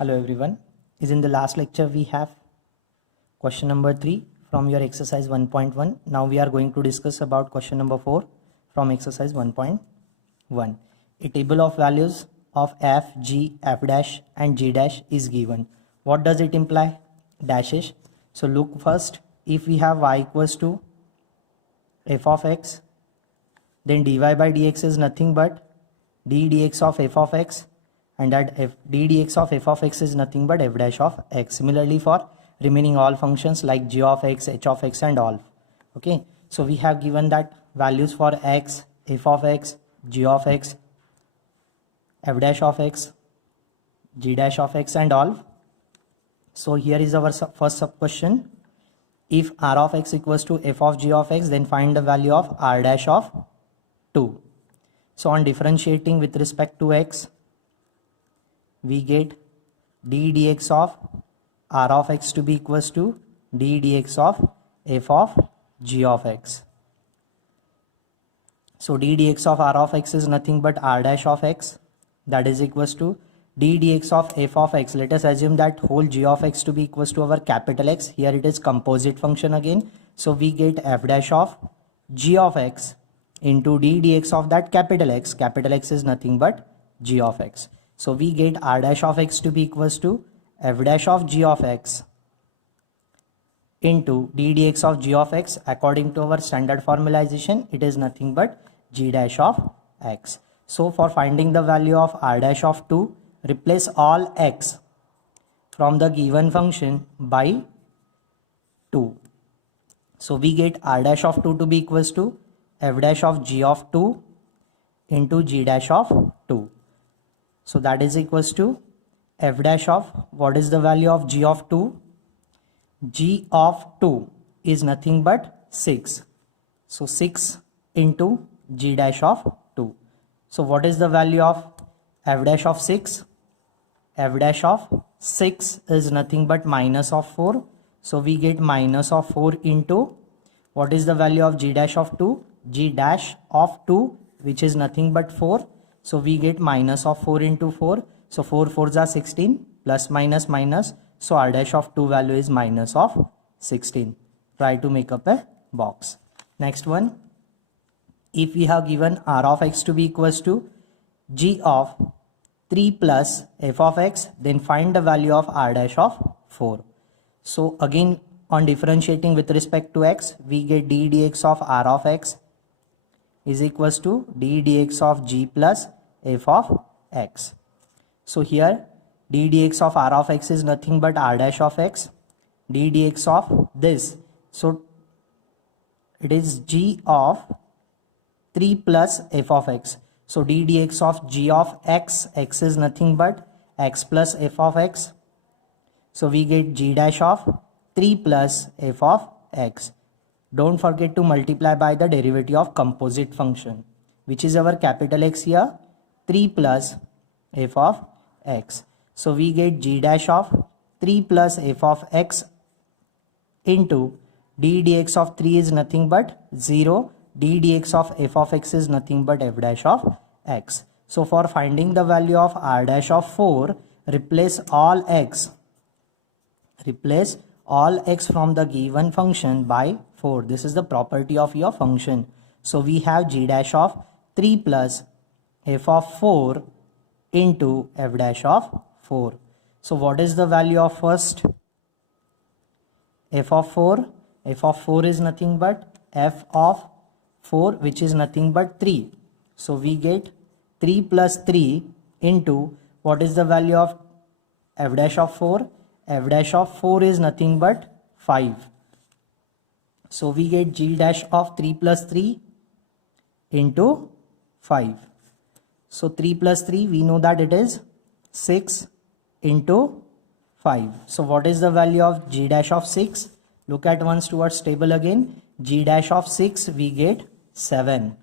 Hello everyone. Is in the last lecture we have question number 3 from your exercise 1.1. Now we are going to discuss about question number 4 from exercise 1.1. A table of values of f, g, f dash and g dash is given. What does it imply? Dashes. So look first, if we have y equals to f of x, then dy by dx is nothing but d dx of f of x, and that d dx of f of x is nothing but f dash of x. Similarly for remaining all functions like g of x, h of x and all. Okay, so we have given that values for x, f of x, g of x, f dash of x, g dash of x and all. So here is our first sub question. If r of x equals to f of g of x, then find the value of r dash of 2. So on differentiating with respect to x, we get d dx of r of x to be equals to d dx of f of g of x. So d dx of r of x is nothing but r dash of x, that is equals to d dx of f of x. Let us assume that whole g of x to be equals to our capital X. Here it is composite function again. So we get f dash of g of x into d dx of that capital X. Capital X is nothing but g of x. So we get r dash of x to be equals to f dash of g of x into d dx of g of x. According to our standard formalization, it is nothing but g dash of x. So for finding the value of r dash of 2, replace all x from the given function by 2. So we get r dash of 2 to be equals to f dash of g of 2 into g dash of 2. So that is equals to f dash of, what is the value of g of 2? G of 2 is nothing but 6. So 6 into g dash of 2. So what is the value of f dash of 6? F dash of 6 is nothing but minus of 4. So we get minus of 4 into, what is the value of g dash of 2? G dash of 2, which is nothing but 4. So we get minus of 4 into 4. So 4 4s are 16, plus minus minus. So r dash of 2 value is minus of 16. Try to make up a box. Next one. If we have given r of x to be equals to g of 3 plus f of x, then find the value of r dash of 4. So again, on differentiating with respect to x, we get d dx of r of x is equals to d dx of g plus f of x. So here d dx of r of x is nothing but r dash of x, d dx of this, so it is g of 3 plus f of x. So d dx of g of x, x is nothing but x plus f of x. So we get g dash of 3 plus f of x. Don't forget to multiply by the derivative of composite function, which is our capital X here, 3 plus f of x. So we get g dash of 3 plus f of x into d dx of 3 is nothing but 0. D dx of f of x is nothing but f dash of x. So for finding the value of r dash of 4, replace all x from the given function by 4. This is the property of your function. So we have g dash of 3 plus f of 4 into f dash of 4. So what is the value of first? F of 4. F of 4 is nothing but f of 4, which is nothing but 3. So we get 3 plus 3 into, what is the value of f dash of 4? F dash of 4 is nothing but 5. So we get g dash of 3 plus 3 into 5. So 3 plus 3, we know that it is 6 into 5. So what is the value of g dash of 6? Look at once towards table again. G dash of 6, we get 7.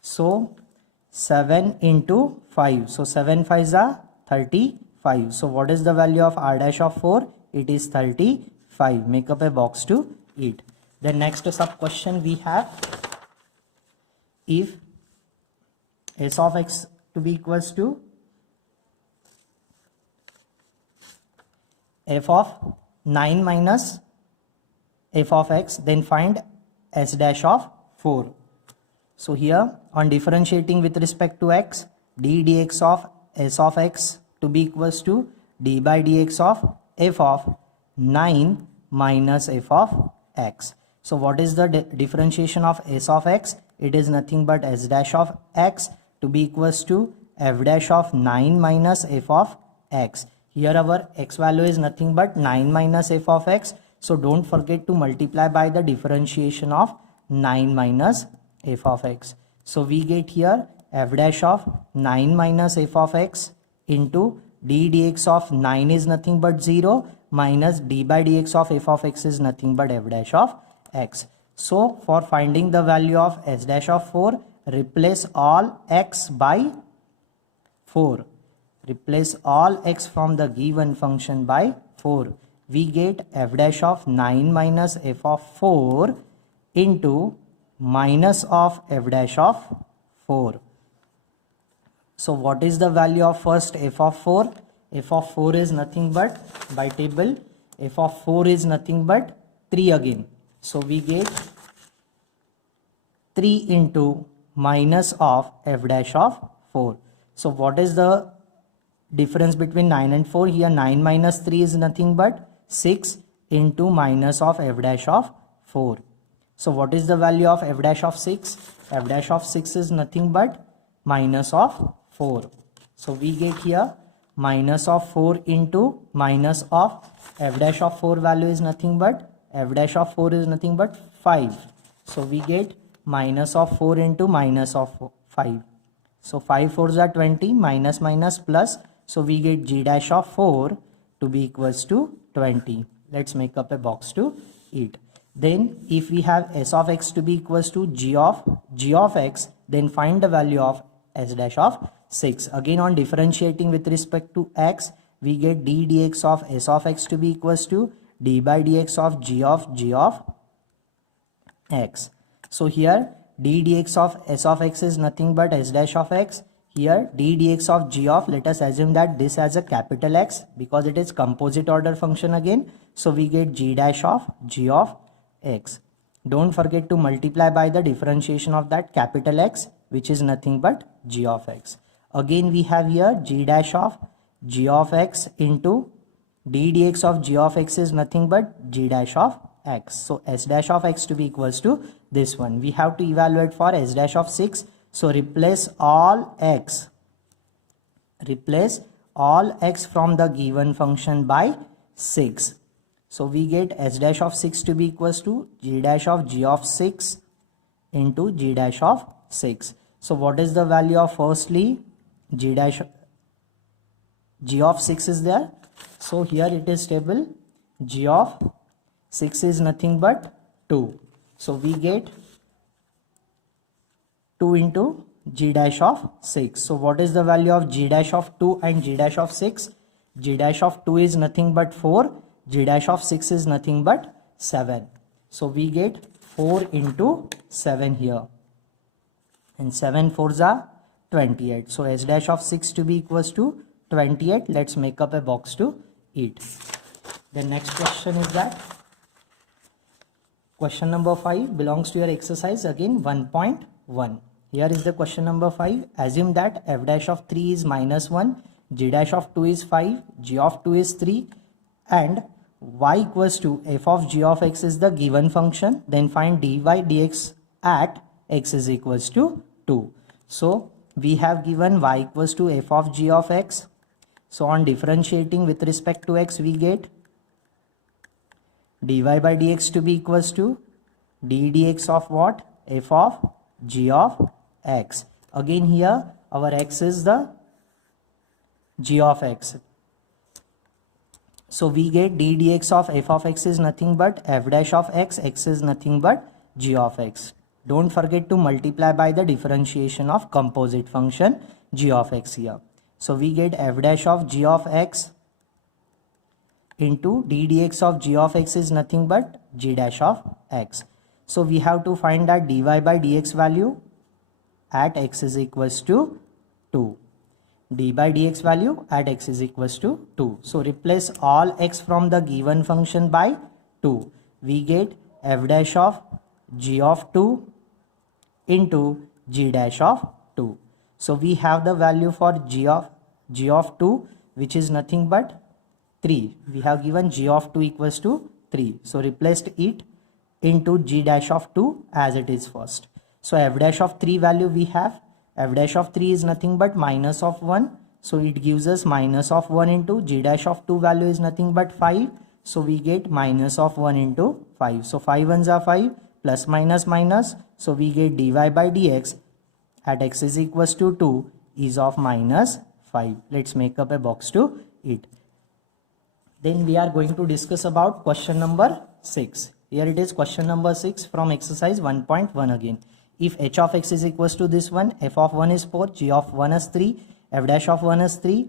So 7 into 5. So 7 5s are 35. So what is the value of r dash of 4? It is 35. Make up a box to it. The next sub question we have, if s of x to be equals to f of 9 minus f of x, then find s dash of 4. So here on differentiating with respect to x, d dx of s of x to be equals to d by dx of f of 9 minus f of x. So what is the differentiation of s of x? It is nothing but s dash of x to be equals to f dash of 9 minus f of x. Here our x value is nothing but 9 minus f of x. So don't forget to multiply by the differentiation of 9 minus f of x. So we get here f dash of 9 minus f of x into d dx of 9 is nothing but 0 minus d by dx of f of x is nothing but f dash of x. So for finding the value of s dash of 4, replace all x by 4. Replace all x from the given function by 4. We get f dash of 9 minus f of 4 into minus of f dash of 4. So what is the value of first f of 4? F of 4 is nothing but, by table, f of 4 is nothing but 3 again. So we get 3 into minus of f dash of 4. So what is the difference between 9 and 4? Here 9 minus 3 is nothing but 6 into minus of f dash of 4. So what is the value of f dash of 6? F dash of 6 is nothing but minus of 4. So we get here minus of 4 into minus of f dash of 4 value is nothing but, f dash of 4 is nothing but 5. So we get minus of 4 into minus of 5. So 5 4s are 20, minus minus plus. So we get g dash of 4 to be equals to 20. Let's make up a box to it. Then if we have s of x to be equals to g of x, then find the value of s dash of 6. Again on differentiating with respect to x, we get d dx of s of x to be equals to d by dx of g of x. So here d dx of s of x is nothing but s dash of x. Here d dx of g of, let us assume that this has a capital X because it is composite order function again. So we get g dash of g of x. Don't forget to multiply by the differentiation of that capital X, which is nothing but g of x. Again we have here g dash of g of x into d dx of g of x is nothing but g dash of x. So s dash of x to be equals to this one. We have to evaluate for s dash of 6. So replace all x from the given function by 6. So we get s dash of 6 to be equals to g dash of g of 6 into g dash of 6. So what is the value of firstly g of 6 is there. So here it is stable, g of 6 is nothing but 2. So we get 2 into g dash of 6. So what is the value of g dash of 2 and g dash of 6? G dash of 2 is nothing but 4. G dash of 6 is nothing but 7. So we get 4 into 7 here. And 7 4s are 28. So s dash of 6 to be equals to 28. Let's make up a box to it. The next question is that question number 5 belongs to your exercise again 1.1. Here is the question number 5. Assume that f dash of 3 is minus 1, g dash of 2 is 5, g of 2 is 3 and y equals to f of g of x is the given function. Then find dy dx at x is equals to 2. So we have given y equals to f of g of x. So on differentiating with respect to x, we get dy by dx to be equals to d dx of what? F of g of x. Again here our x is the g of x. So we get d dx of f of x is nothing but f dash of x, x is nothing but g of x. Don't forget to multiply by the differentiation of composite function g of x here. So we get f dash of g of x into d dx of g of x is nothing but g dash of x. So we have to find that dy by dx value at x is equals to 2. d by dx value at x is equals to 2. So replace all x from the given function by 2. We get f dash of g of 2 into g dash of 2. So we have the value for g of 2, which is nothing but 3. We have given g of 2 equals to 3. So replaced it into g dash of 2 as it is first. So f dash of 3 value we have. F dash of 3 is nothing but minus of 1. So it gives us minus of 1 into g dash of 2 value is nothing but 5. So we get minus of 1 into 5. So 5 ones are 5, plus minus minus. So we get dy by dx at x is equals to 2 is of minus 5. Let's make up a box to it. Then we are going to discuss about question number 6. Here it is, question number 6 from exercise 1.1 again. If h of x is equals to this one, f of 1 is 4, g of 1 is 3, f dash of 1 is 3,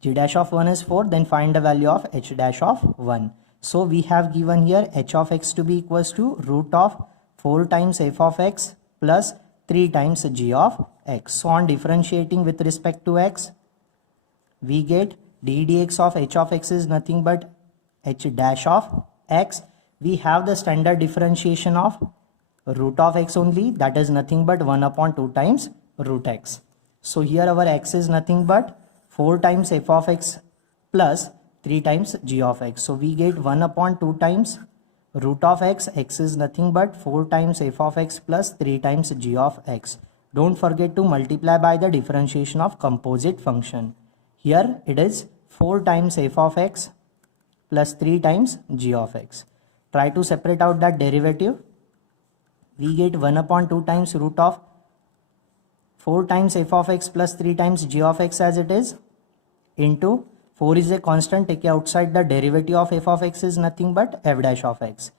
g dash of 1 is 4, then find the value of h dash of 1. So we have given here h of x to be equals to root of 4 times f of x plus 3 times g of x. So on differentiating with respect to x, we get d dx of h of x is nothing but h dash of x. We have the standard differentiation of root of x only, that is nothing but 1 upon 2 times root x. So here our x is nothing but 4 times f of x plus 3 times g of x. So we get 1 upon 2 times root of x. X is nothing but 4 times f of x plus 3 times g of x. Don't forget to multiply by the differentiation of composite function. Here it is 4 times f of x plus 3 times g of x. Try to separate out that derivative. We get 1 upon 2 times root of 4 times f of x plus 3 times g of x as it is, into 4 is a constant, take outside, the derivative of f of x is nothing but f dash of x.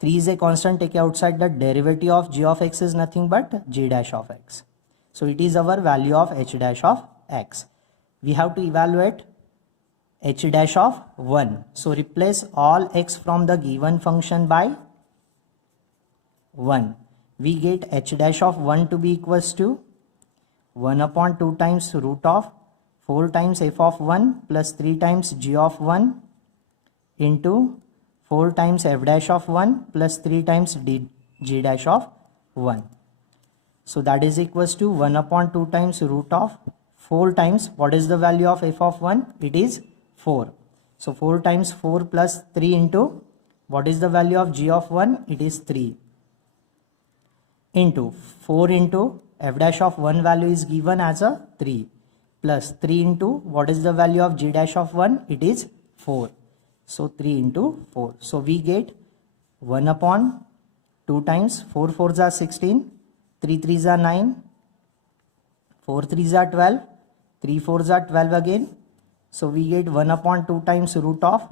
3 is a constant, take outside, the derivative of g of x is nothing but g dash of x. So it is our value of h dash of x. We have to evaluate h dash of 1. So replace all x from the given function by 1. We get h dash of 1 to be equals to 1 upon 2 times root of 4 times f of 1 plus 3 times g of 1 into 4 times f dash of 1 plus 3 times g dash of 1. So that is equals to 1 upon 2 times root of 4 times, what is the value of f of 1? It is 4. So 4 times 4 plus 3 into, what is the value of g of 1? It is 3. Into 4 into f dash of 1 value is given as a 3, plus 3 into, what is the value of g dash of 1? It is 4. So 3 into 4. So we get 1 upon 2 times 4 4s are 16, 3 3s are 9, 4 3s are 12, 3 4s are 12 again. So we get 1 upon 2 times root of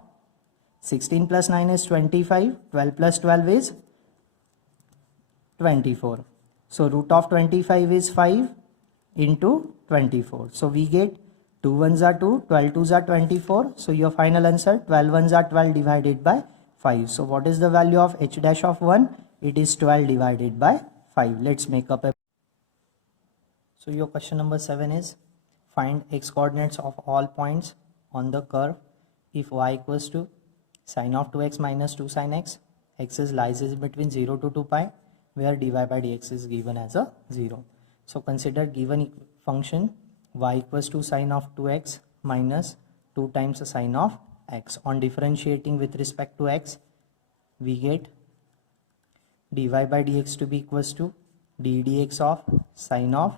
16 plus 9 is 25, 12 plus 12 is 24. So root of 25 is 5 into 24. So we get 2 1s are 2, 12 2s are 24. So your final answer 12 1s are 12 divided by 5. So what is the value of h dash of 1? It is 12 divided by 5. Let's make up a. So your question number 7 is, find x coordinates of all points on the curve if y equals to sine of 2x minus 2 sin x, x lies between 0 to 2 pi, where dy by dx is given as a 0. So consider given function y equals to sine of 2x minus 2 times sine of x. On differentiating with respect to x, we get dy by dx to be equals to d dx of sine of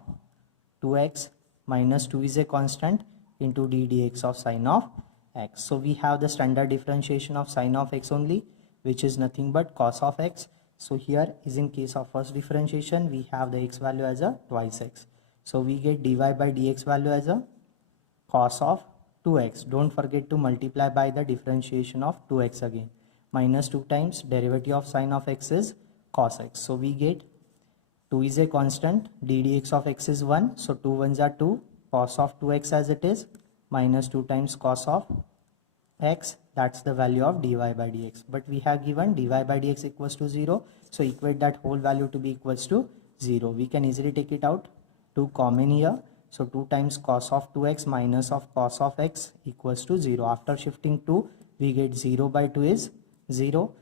2x minus 2 is a constant into d dx of sine of x. So we have the standard differentiation of sine of x only, which is nothing but cos of x. So here is in case of first differentiation, we have the x value as a twice x. So we get dy by dx value as a cos of 2x. Don't forget to multiply by the differentiation of 2x again. Minus 2 times derivative of sine of x is cos x. So we get 2 is a constant, d dx of x is 1. So 2 1s are 2, cos of 2x as it is, minus 2 times cos of x, that's the value of dy by dx. But we have given dy by dx equals to 0. So equate that whole value to be equals to 0. We can easily take it out. 2 common here. So 2 times cos of 2x minus of cos of x equals to 0. After shifting 2, we get 0 by 2 is 0.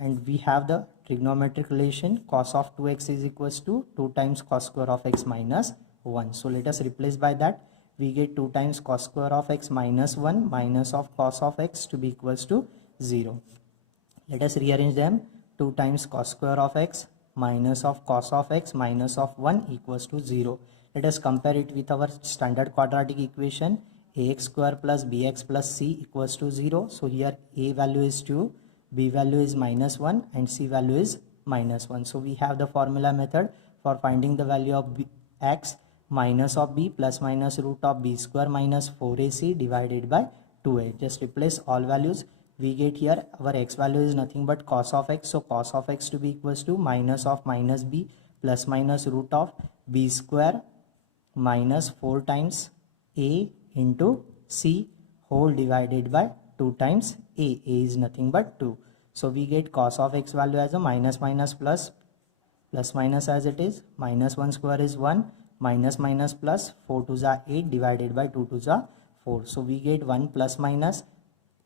And we have the trigonometric relation cos of 2x is equals to 2 times cos square of x minus 1. So let us replace by that. We get 2 times cos square of x minus 1 minus of cos of x to be equals to 0. Let us rearrange them. 2 times cos square of x minus of cos of x minus of 1 equals to 0. Let us compare it with our standard quadratic equation. Ax square plus bx plus c equals to 0. So here a value is 2, b value is minus 1 and c value is minus 1. So we have the formula method for finding the value of x minus of b plus minus root of b square minus 4ac divided by 2a. Just replace all values. We get here our x value is nothing but cos of x. So cos of x to be equals to minus of minus b plus minus root of b square minus 4 times a into c whole divided by 2 times a. A is nothing but 2. So we get cos of x value as a minus minus plus plus minus as it is. Minus 1 square is 1 minus minus plus 4 2s are 8 divided by 2 2s are 4. So we get 1 plus minus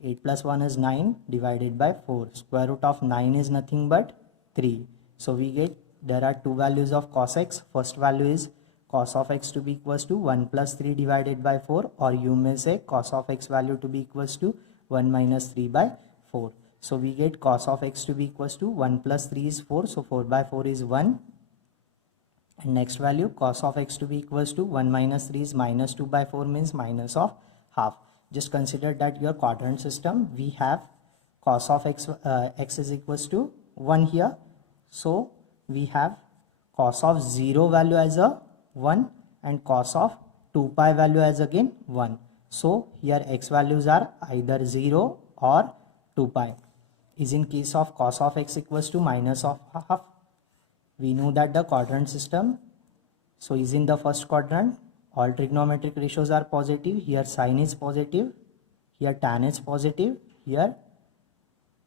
8 plus 1 is 9 divided by 4. Square root of 9 is nothing but 3. So we get there are two values of cos x. First value is cos of x to be equals to 1 plus 3 divided by 4, or you may say cos of x value to be equals to 1 minus 3 by 4. So we get cos of x to be equals to 1 plus 3 is 4. So 4 by 4 is 1. And next value cos of x to be equals to 1 minus 3 is minus 2 by 4 means minus of half. Just consider that your quadrant system, we have cos of x, x is equals to 1 here. So we have cos of 0 value as a 1 and cos of 2 pi value as again 1. So here x values are either 0 or 2 pi. Is in case of cos of x equals to minus of half. We know that the quadrant system, so is in the first quadrant, all trigonometric ratios are positive. Here sin is positive, here tan is positive, here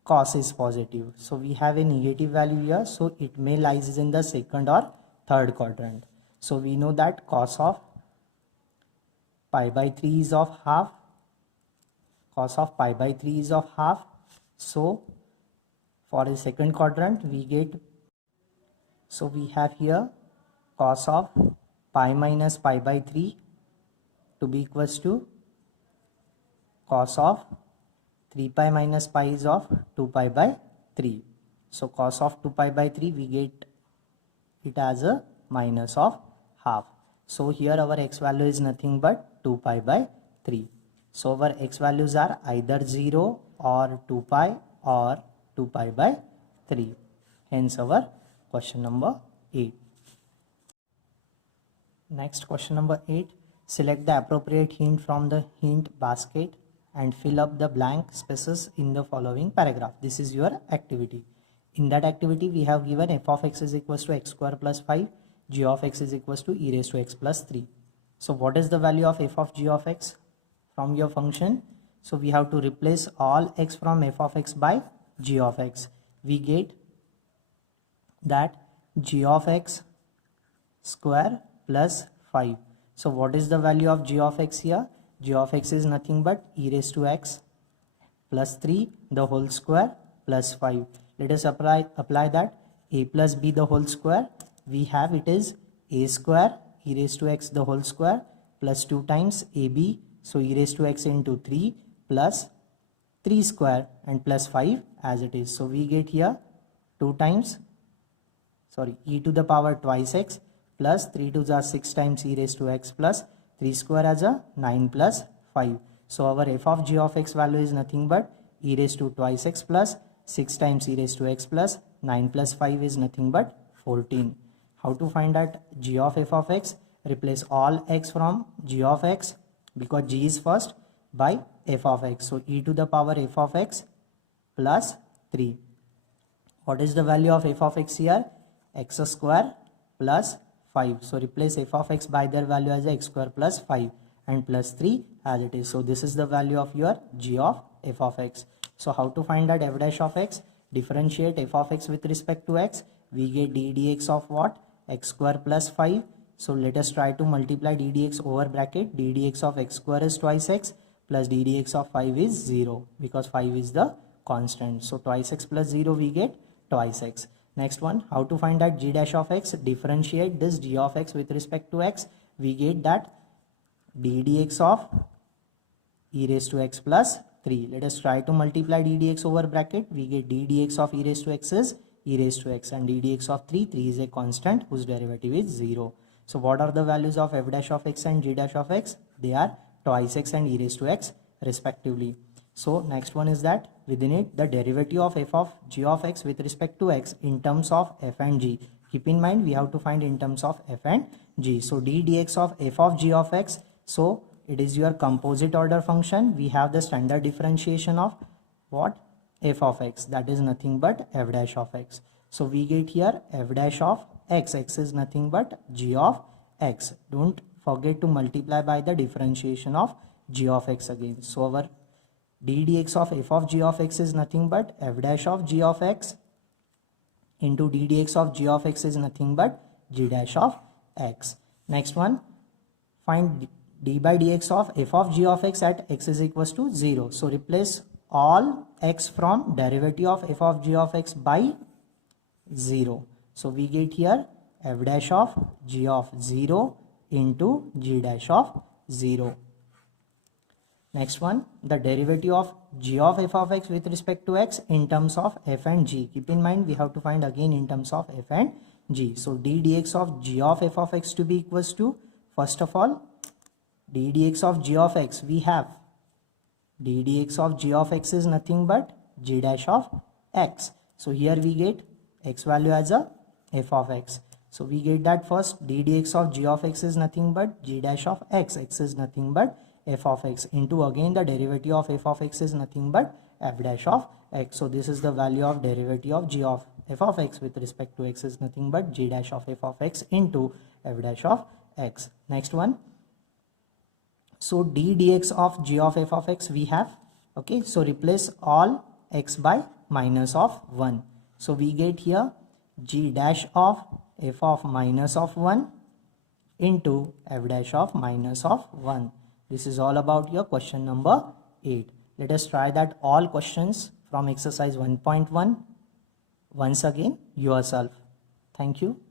cos is positive. So we have a negative value here, so it may lies in the second or third quadrant. So we know that cos of pi by 3 is of half. Cos of pi by 3 is of half. So for the second quadrant we get, so we have here cos of pi minus pi by 3 to be equals to cos of 3 pi minus pi is of 2 pi by 3. So cos of 2 pi by 3 we get it as a minus of half. So here our x value is nothing but 2 pi by 3. So our x values are either 0 or 2 pi or 2 pi by 3. Hence our question number 8. Next, question number 8. Select the appropriate hint from the hint basket and fill up the blank spaces in the following paragraph. This is your activity. In that activity, we have given f of x is equals to x square plus 5, g of x is equals to e raised to x plus 3. So what is the value of f of g of x from your function? So we have to replace all x from f of x by g of x. We get that g of x square plus 5. So what is the value of g of x here? G of x is nothing but e raised to x plus 3 the whole square plus 5. Let us apply that. A plus b the whole square, we have it is a square e raised to x the whole square plus 2 times ab, so e raised to x into 3 plus 3 square and plus 5 as it is. So we get here 2 times e to the power twice x plus 3 2s are 6 times e raised to x plus 3 square as a 9 plus 5. So our f of g of x value is nothing but e raised to twice x plus 6 times e raised to x plus 9 plus 5 is nothing but 14. How to find that g of f of x? Replace all x from g of x because g is first by f of x. So e to the power f of x plus 3. What is the value of f of x here? X square plus 5. So replace f of x by their value as x square plus 5 and plus 3 as it is. So this is the value of your g of f of x. So how to find that f dash of x? Differentiate f of x with respect to x. We get d dx of what? X square plus 5 So let us try to multiply d dx over bracket. D dx of x square is twice x plus d dx of 5 is 0 because 5 is the constant. So twice x plus 0 we get twice x. Next one, how to find that g dash of x? Differentiate this g of x with respect to x. We get that d dx of e raised to x plus 3. Let us try to multiply d dx over bracket. We get d dx of e raised to x is e raised to x and d dx of 3 is a constant whose derivative is 0. So what are the values of f dash of x and g dash of x? They are twice x and e raised to x respectively. So next one is that within it the derivative of f of g of x with respect to x in terms of f and g. Keep in mind we have to find in terms of f and g. So d dx of f of g of x. So it is your composite order function. We have the standard differentiation of what? F of x, that is nothing but f dash of x. So we get here f dash of x. X is nothing but g of x. Don't forget to multiply by the differentiation of g of x again. So our d dx of f of g of x is nothing but f dash of g of x into d dx of g of x is nothing but g dash of x. Next one, find d by dx of f of g of x at x is equals to 0. So replace all x from derivative of f of g of x by 0. So we get here f dash of g of 0 into g dash of 0. Next one, the derivative of g of f of x with respect to x in terms of f and g. Keep in mind we have to find again in terms of f and g. So d dx of g of f of x to be equals to, first of all, d dx of g of x, we have d dx of g of x is nothing but g dash of x. So here we get x value as a f of x. So we get that first d dx of g of x is nothing but g dash of x. X is nothing but f of x into again the derivative of f of x is nothing but f dash of x. So this is the value of derivative of g of f of x with respect to x is nothing but g dash of f of x into f dash of x. Next one, so d dx of g of f of x we have, okay, so replace all x by minus of 1. So we get here g dash of f of minus of 1 into f dash of minus of 1. This is all about your question number 8. Let us try that all questions from exercise 1.1 once again yourself. Thank you.